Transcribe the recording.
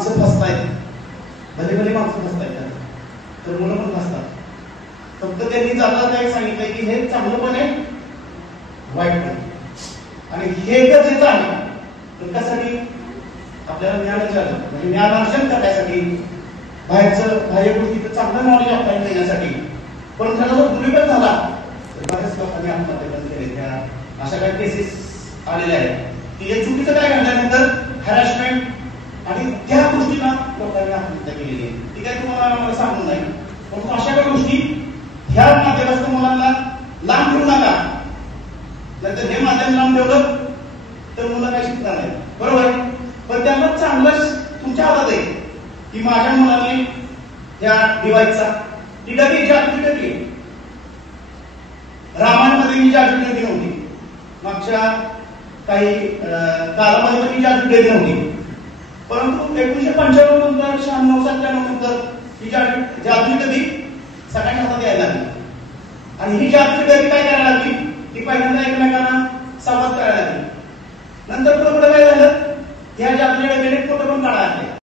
माणसं फसतायत, भले भले माणसं फसतायत, तर मुलं पण फसतात. फक्त त्यांनी जाता एक सांगितलंय की हे चांगलं पण आहे, वाईट पण आहे. आणि हे गरजेचं आहे. तर त्यासाठी आपल्याला ज्ञान झालं, म्हणजे ज्ञान अर्जन करण्यासाठी, बाह्य गोष्टीचं चांगलं नॉलेज आपल्याला मिळण्यासाठी. पण त्याला जर दुर्लक्ष झाला तर बऱ्याच लोकांनी आत्महत्या केली. त्या अशा काही केसेस आलेल्या आहेत की हे चुकीचं काय घडल्यानंतर हॅरॅसमेंट आणि त्या गोष्टीला लोकांनी आत्महत्या केलेली आहे. ती काय तुम्हाला मला सांगून नाही, पण अशा काही गोष्टी ह्या माध्यमात मुलांना लांब ठेवू नका. नाहीतर हे माध्यम लांब ठेवलं तर मुलं काही शिकणार नाही, बरोबर आहे. पण त्यांना चांगलंच तुमच्या हातात आहे की माझ्या मुलांनी या डिव्हाइसचा ती डबी जागृती टकली. रामायणामध्ये ही जागृती टकली नव्हती, मागच्या काही कालामध्ये ही जागृती टकली नव्हती. परंतु 1995 नंतर 96-97 नंतर ही जागृती टकली सगळ्यांच्या हातात यायला लागली. आणि ही जागृती टकली काय करायला लागली, ती पहिल्यांदा एकमेकांना संवाद करायला लागली. नंतर पुढे काय झालं, ह्या जागृती टकलीने फोटो पण काढायला लागले.